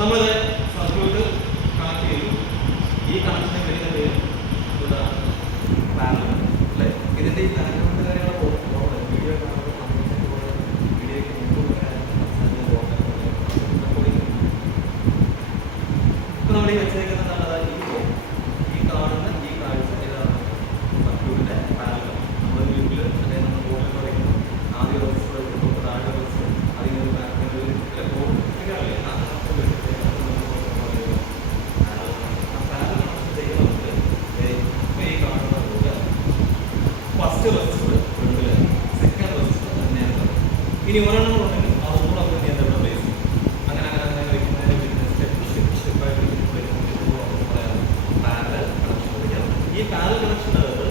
നമ്മളിത് circuit connect ചെയ്തു ഈ കണക്ഷനെ വരുന്ന പേര് എന്താ പാനൽ അല്ലേ ഇതിന്റെ ഈ ബാക്ക്ഗ്രൗണ്ട് കാര്യങ്ങൾ വീഡിയോ വീഡിയോയ്ക്ക് മുമ്പ് ഇപ്പൊ നമ്മൾ ഈ വെച്ചേക്കുന്നത് ഫസ്റ്റ് റെസിസ്റ്റർ സെക്കൻഡ് റെസിസ്റ്റർ നേരത്തെ ഇനി ഒരെണ്ണം ഉണ്ടെങ്കിൽ ചെയ്യും അങ്ങനെ അങ്ങനെ അങ്ങനെ വെക്കുന്നതിന് പിന്നെ സ്റ്റെപ്പ് സ്റ്റെപ്പ് സ്റ്റെപ്പായിട്ട് പാരലൽ കണക്ഷൻ ഈ പാരൽ കണക്ഷൻ അതായത്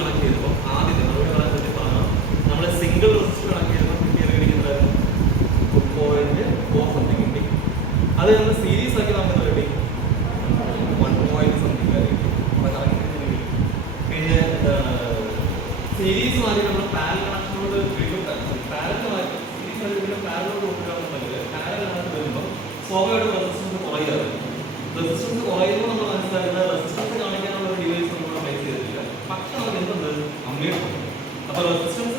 കണക്ട് ചെയ്തപ്പോൾ ആദ്യത്തെ മറുപടി പറയാൻ പറ്റി പറഞ്ഞാൽ നമ്മൾ സിംഗിൾ റെസിസ്റ്റർ കണക്ട് ചെയ്തപ്പോൾ കിട്ടിയത് കിട്ടിക്കുന്നത് പോയിന്റ് ഫോർ സംതിങ് കിട്ടി അത് നമ്മൾ ആക്കി നമുക്ക് എത്ര കിട്ടി വൺ പോയിന്റ് സംതിങ് വരെ കിട്ടി അപ്പോൾ കറക്റ്റ് കിട്ടി പിന്നെ എന്താണ് സീരീസ് മാറി നമ്മൾ പാരൽ കണക്ഷനോട് വീണ്ടും പാരൽ മാറ്റി സീരീസ് വീണ്ടും പാരലോട് നോക്കുകയാണെന്നുണ്ടെങ്കിൽ പാരൽ കണക്ഷൻ വരുമ്പോൾ സ്വാഭാവികമായിട്ടും റെസിസ്റ്റൻസ് കുറയുക. റെസിസ്റ്റൻസ് കുറയുമ്പോൾ നമ്മൾ മനസ്സിലാക്കുന്നത് റെസിസ്റ്റൻസ് കാണിക്കാനുള്ള ഒരു ഡിവൈസ് നമ്മൾ പ്ലേസ് ചെയ്തിട്ടില്ല. പക്ഷെ നമുക്ക് എന്തുണ്ട്? അമ്മയുടെ അപ്പോൾ റെസിസ്റ്റൻസ്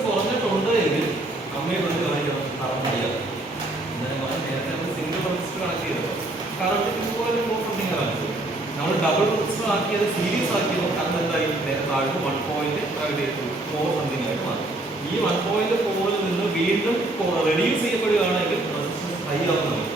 ആക്കിയത് സീരീസ് ആക്കി നോക്കാൻ എന്തായിരിക്കും നേരെ വൺ പോയിന്റ് ഫോർ സംതിങ് ആയിട്ട് മാറി ഈ വൺ പോയിന്റ് ഫോറിൽ നിന്ന് വീണ്ടും റെഡ്യൂസ് ചെയ്യപ്പെടുകയാണെങ്കിൽ ഹൈ ആവുന്നുണ്ട്